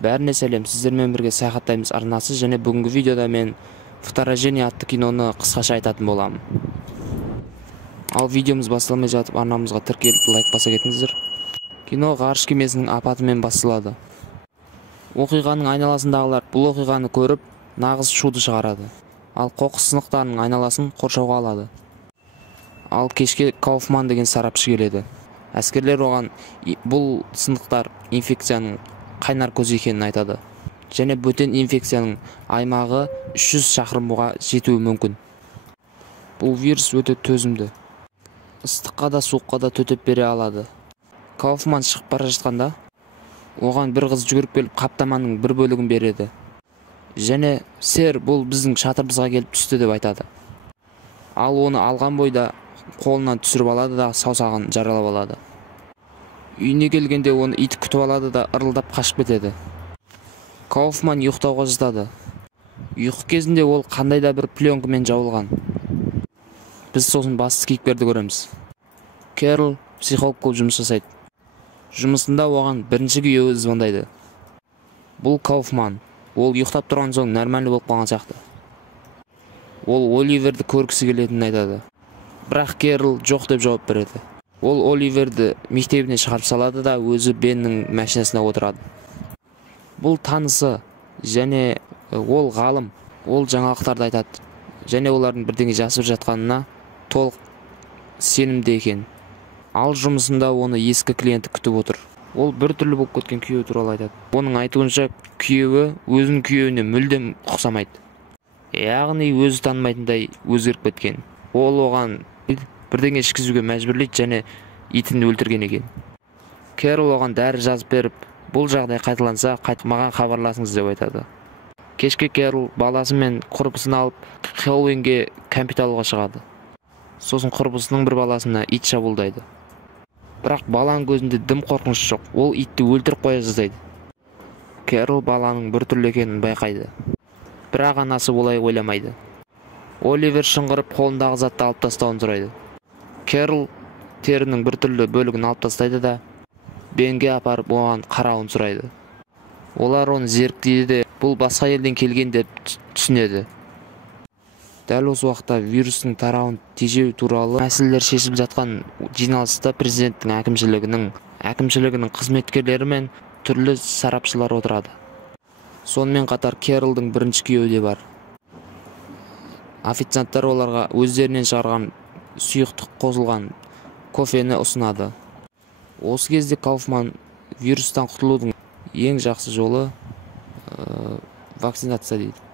Бәріне сәлем, сіздермен бірге саяхаттаймыз арнасы, және бүгінгі видеода мен «Вторжение» атты киноны қысқаша айтатын боламын. Ал видеомыз басталмай жатып арнамызға тіркеліп лайк баса кетіңіздер. Кино ғарыш кемесінің апатымен басталады. Оқиғаның айналасындағылар бұл оқиғаны көріп, нағыз шуды шығарады. Ал қоқыс сынықтарының айналасын қоршауға алады. Ал кешке Кауфман деген сарапшы келеді. Әскерлер оған бұл сынықтар инфекцияның қайнар көзі екенін айтады. Және бөтен инфекцияның аймағы 300 шақырымға жетуі мүмкін. Бұл вирус өте төзімді. Ыстыққа да суыққа да төтеп бере алады. Кауфман шығып бара жатқанда, оған бір қыз жүгіріп келіп қаптаманың бір бөлігін береді. Және сэр, бұл біздің шатырымызға келіп түсті деп айтады. Ал оны алған бойда қолынан түсіріп алады да саусағын жаралап алады. Үйіне келгенде оны ит күтіп алады да ырылдап қашып кетеді. Кауфман ұйықтауға жатады. Ұйқы кезінде ол қандай да бір пленкамен жабылған. Біз сосын басты кейіпкерді көреміз. Кэрол психолог болып жұмыс жасайды. Жұмысында оған бірінші күйеуі звондайды. Бұл Кауфман. Ол ұйықтап тұрған соң нормальный болып қалған сияқты. Ол Оливерді көргісі келетінін айтады. Бірақ Кэрол жоқ деп жауап береді. Ол Оливерді мектебіне шығарып салады да өзі Беннің машинасына отырады. Бұл танысы, және ол ғалым, ол жаңалықтарды айтады. Және олардың бірдеңе жасып жатқанына толық сенімді екен. Ал жұмысында оны ескі клиенті күтіп отыр. Ол бір түрлі болып кеткен күйеуі туралы айтады. Оның айтуынша күйеуі өзінің күйеуіне мүлдем ұқсамайды. Яғни өзі танымайтындай өзгеріп кеткен. Ол оған бірдеңе ішкізуге мәжбүрлейді және итін өлтірген екен. Кэрол оған дәрі жазып беріп, бұл жағдай қайталанса, маған хабарласыңыз деп айтады. Кешке Кэрол баласы мен құрбысын алып Хэллоуинге кәмпит алуға шығады. Сосын құрбысының бір баласына ит шабуылдайды. Бірақ баланың көзінде дым қорқыныш жоқ, ол итті өлтіріп қоя жаздайды. Кэрол баланың бір түрлі екенін байқайды. Бірақ анасы олай ойламайды. Оливер шыңғырып қолындағы затты алып тастауын сұрайды. Кэрол терінің бір түрлі бөлігін алып тастайды да Бенге апарып оған қарауын сұрайды. Олар оны зеріктейді де бұл басқа елден келген деп түсінеді. Дәл осы уақытта вирустың тарауын тежеу туралы мәселелер шешіліп жатқан жиналыста президенттің әкімшілігінің қызметкерлері мен түрлі сарапшылар отырады. Сонымен қатар Кэролдың бірінші күйеуі де бар. Официанттар оларға өздерінен шығарған сұйықтық қосылған кофені ұсынады. Осы кезде Кауфман вирустан құтылудың ең жақсы жолы вакцинация дейді.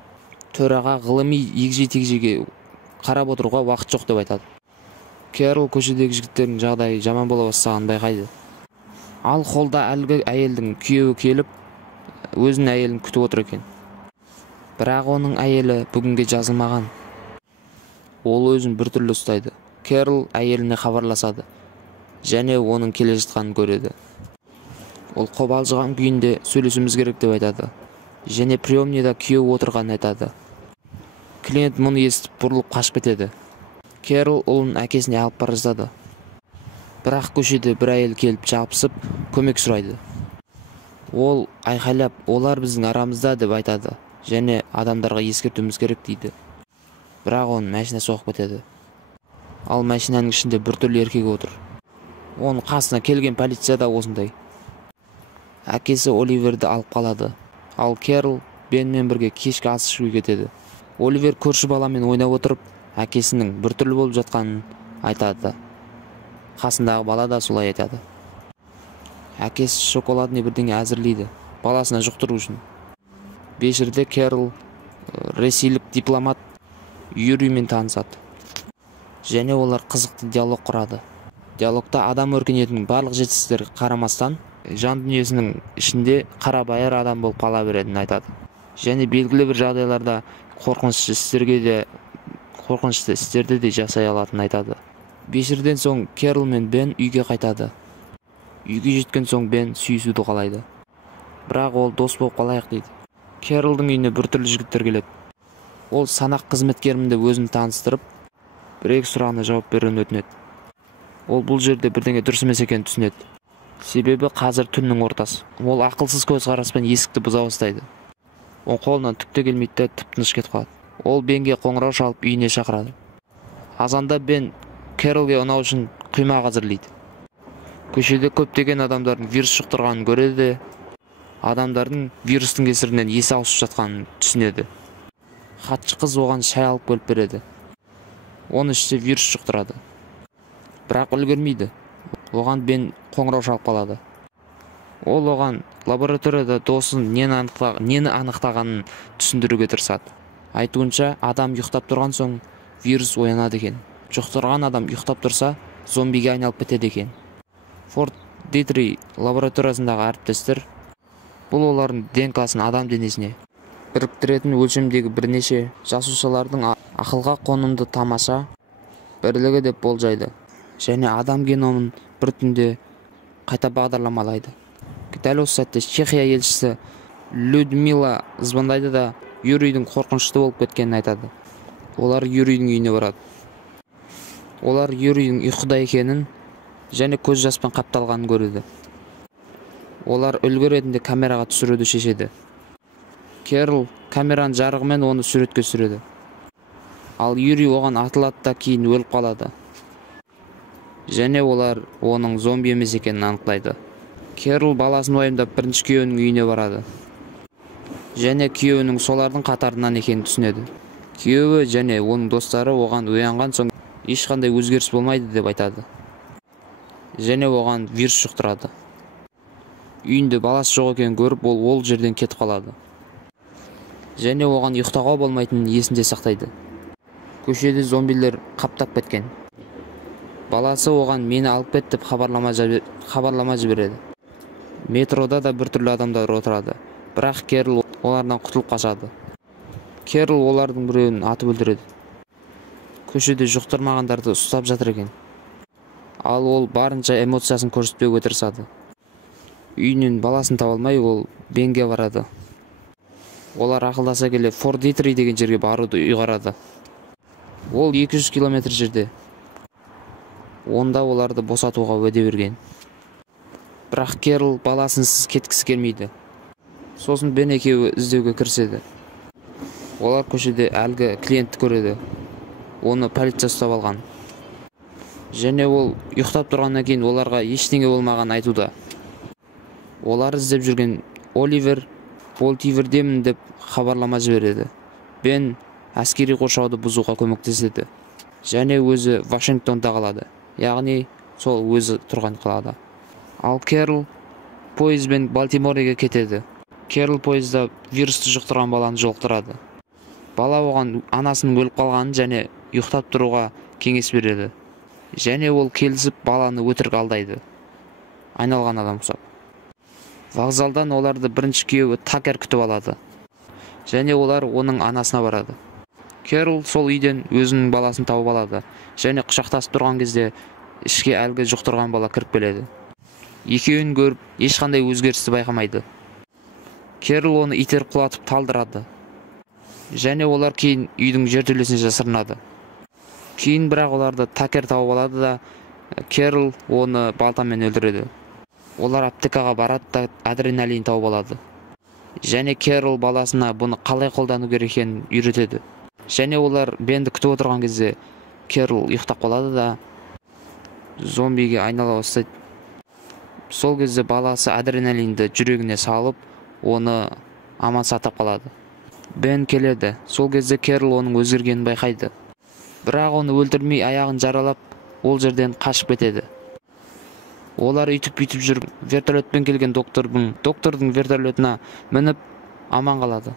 Төраға ғылыми егжей-тегжейге қарап отыруға уақыт жоқ деп айтады. Кэрол көшедегі жігіттердің жағдайы жаман бола бастағанын байқайды. Ал холда әлгі әйелдің күйеуі келіп, өзінің әйелін күтіп отыр екен. Бірақ оның әйелі бүгінге жазылмаған. Ол өзін бір түрлі ұстайды. Кэрол әйеліне хабарласады және оның келе жатқанын көреді. Ол қобалжыған күйінде сөйлесуіміз керек деп айтады. Және приемныйда күйеуі отырғанын айтады. Клиент мұны естіп бұрылып қашып кетеді. Кэрол ұлын әкесіне алып бара жатады. Бірақ көшеде бір әйел келіп жабысып көмек сұрайды. Ол айқайлап, олар біздің арамызда деп айтады және адамдарға ескертуіміз керек дейді. Бірақ оның машина соғып кетеді. Ал машинаның ішінде бір түрлі еркек отыр. Оның қасына келген полиция да осындай. Әкесі Оливерді алып қалады. Ал Кэрол Бенмен бірге кешкі ас ішуге кетеді. Оливер көрші баламен ойнап отырып, әкесінің бір түрлі болып жатқанын айтады. Қасындағы бала да солай айтады. Әкесі шоколадный бірдеңе әзірлейді, баласына жұқтыру үшін. Вечерде Кэрол ресейлік дипломат Юриймен танысады. Және олар қызықты диалог құрады. Диалогта адам өркениетінің барлық жетістіктерге қарамастан, жан дүниесінің ішінде қарабайыр адам болып қала беретінін айтады. Және белгілі бір жағдайларда қорқынышты істерді де жасай алатынын айтады. Вечерден соң Кэрол мен Бен үйге қайтады. Үйге жеткен соң Бен сүйісуді қалайды. Бірақ ол дос болып қалайық дейді. Кэролдың үйіне бір түрлі жігіттер келеді. Ол санақ қызметкерімді өзін таныстырып, бір-екі сұрағына жауап беруін өтінеді. Ол бұл жерде бірдеңе дұрыс емес екенін түсінеді. Себебі қазір түннің ортасы. Ол ақылсыз көзқараспен есікті бұза бастайды. Ол қолынан түк те келмейді, тып-тыныш кетіп қалады. Ол Бенге қоңырау шалып үйіне шақырады. Азанда Бен Кэролге ұнау үшін құймақ әзірлейді. Көшеде көптеген адамдардың вирус жұқтырғанын көреді де, адамдардың вирустың кесірінен есі ауысып жатқанын түсінеді. Хатшы қыз оған шай алып келіп береді. Оны ішсе вирус жұқтырады. Бірақ үлгермейді. Оған Бен қоңырау шалып қалады. Ол оған лабораторияда досын нені анықтағанын түсіндіруге тырысады. Айтуынша, адам ұйықтап тұрған соң вирус оянады екен. Жұқтырған адам ұйықтап тұрса, зомбиге айналып кетеді екен. Форд Дитри лабораториясындағы әріптестер бұл олардың ДНК-сын адам денесіне біріктіретін өлшемдегі бірнеше жасушалардың ақылға қонымды тамаша бірлігі деп болжайды, және адам геномын бір түнде қайта бағдарламалайды. Дәл осы сәтте Чехия елшісі Людмила звондайды да Юрийдің қорқынышты болып кеткенін айтады. Олар Юрийдің үйіне барады. Олар Юрийдің ұйқыда екенін және көз жаспен қапталғанын көреді. Олар үлгі ретінде камераға түсіруді шешеді. Кэрол камераның жарығымен оны суретке түсіреді. Ал Юрий оған атылады да кейін өліп қалады. Және олар оның зомби емес екенін анықтайды. Кэрол баласын уайымдап бірінші күйеуінің үйіне барады. Және күйеуінің солардың қатарынан екенін түсінеді. Күйеуі және оның достары оған оянған соң ешқандай өзгеріс болмайды деп айтады. Және оған вирус жұқтырады. Үйінде баласы жоқ екенін көріп, ол жерден кетіп қалады. Және оған ұйықтауға болмайтынын есінде сақтайды. Көшеде зомбилер қаптап кеткен. Баласы оған мені алып кет деп хабарлама жібереді. Метрода да біртүрлі адамдар отырады. Бірақ Кэрол олардан құтылып қашады. Кэрол олардың біреуін атып өлтіреді. Көшеде жұқтырмағандарды ұстап жатыр екен. Ал ол барынша эмоциясын көрсетпеуге тырысады. Үйінен баласын таба алмай, ол Бенге барады. Олар ақылдаса келе Форд Дитри деген жерге баруды ұйғарады. Ол 200 километр жерде. Онда оларды босатуға уәде берген. Бірақ Кэрол баласынсыз кеткісі келмейді. Сосын Бен екеуі іздеуге кіріседі. Олар көшеде әлгі клиентті көреді. Оны полиция ұстап алған. Және ол ұйықтап тұрғаннан кейін оларға ештеңе болмаған айтуда. Олар іздеп жүрген Оливер Болтивердемін деп хабарлама жібереді. Бен әскери қоршауды бұзуға көмектеседі. Және өзі Вашингтонда қалады. Яғни сол өзі тұрған қалада. Ал Кэрол пойызбен Балтимореге кетеді. Кэрол пойызда вирусты жұқтырған баланы жолықтырады. Бала оған анасының өліп қалғанын және ұйықтап тұруға кеңес береді. Және ол келісіп баланы өтірік алдайды. Айналған адам ұқсап. Вокзалдан оларды бірінші күйеуі Такер күтіп алады. Және олар оның анасына барады. Кэрол сол үйден өзінің баласын тауып алады. Және құшақтасып тұрған кезде ішке әлгі жұқтырған бала кіріп келеді. Екеуін көріп, ешқандай өзгерісті байқамайды. Кэрол оны итеріп құлатып талдырады. Және олар кейін үйдің жертөлесіне жасырынады. Кейін бірақ оларды Такер тауып алады да Кэрол оны балтамен өлтіреді. Олар аптекаға барады да адреналин тауып алады. Және Кэрол баласына бұны қалай қолдану керек екенін үйретеді. Және олар Бенді күтіп отырған кезде Кэрол ұйықтап қалады да зомбиге айнала бастайды. Сол кезде баласы адреналинді жүрегіне салып, оны аман сақтап қалады. Бен келеді. Сол кезде Кэрол оның өзгергенін байқайды. Бірақ оны өлтірмей аяғын жаралап, ол жерден қашып кетеді. Олар үйтіп жүріп, вертолетпен келген доктордың вертолетына мініп аман қалады.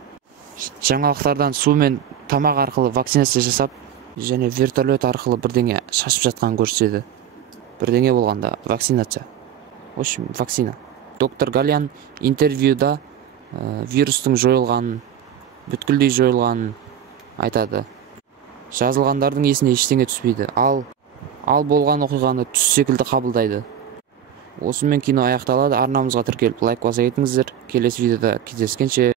Жаңалықтардан су мен тамақ арқылы вакцинация жасап, және вертолет арқылы бірдеңе шашып жатқан көрсетеді. Бірдеңе болғанда вакцинация. В общем, вакцина. Доктор Галян интервьюда вирустың жойылғанын, бүткілдей жойылғанын айтады. Жазылғандардың есіне ештеңе түспейді. Ал болған оқиғаны түс секілді қабылдайды. Осымен кино аяқталады. Арнамызға тіркеліп лайк баса кетіңіздер. Келесі видеода кездескенше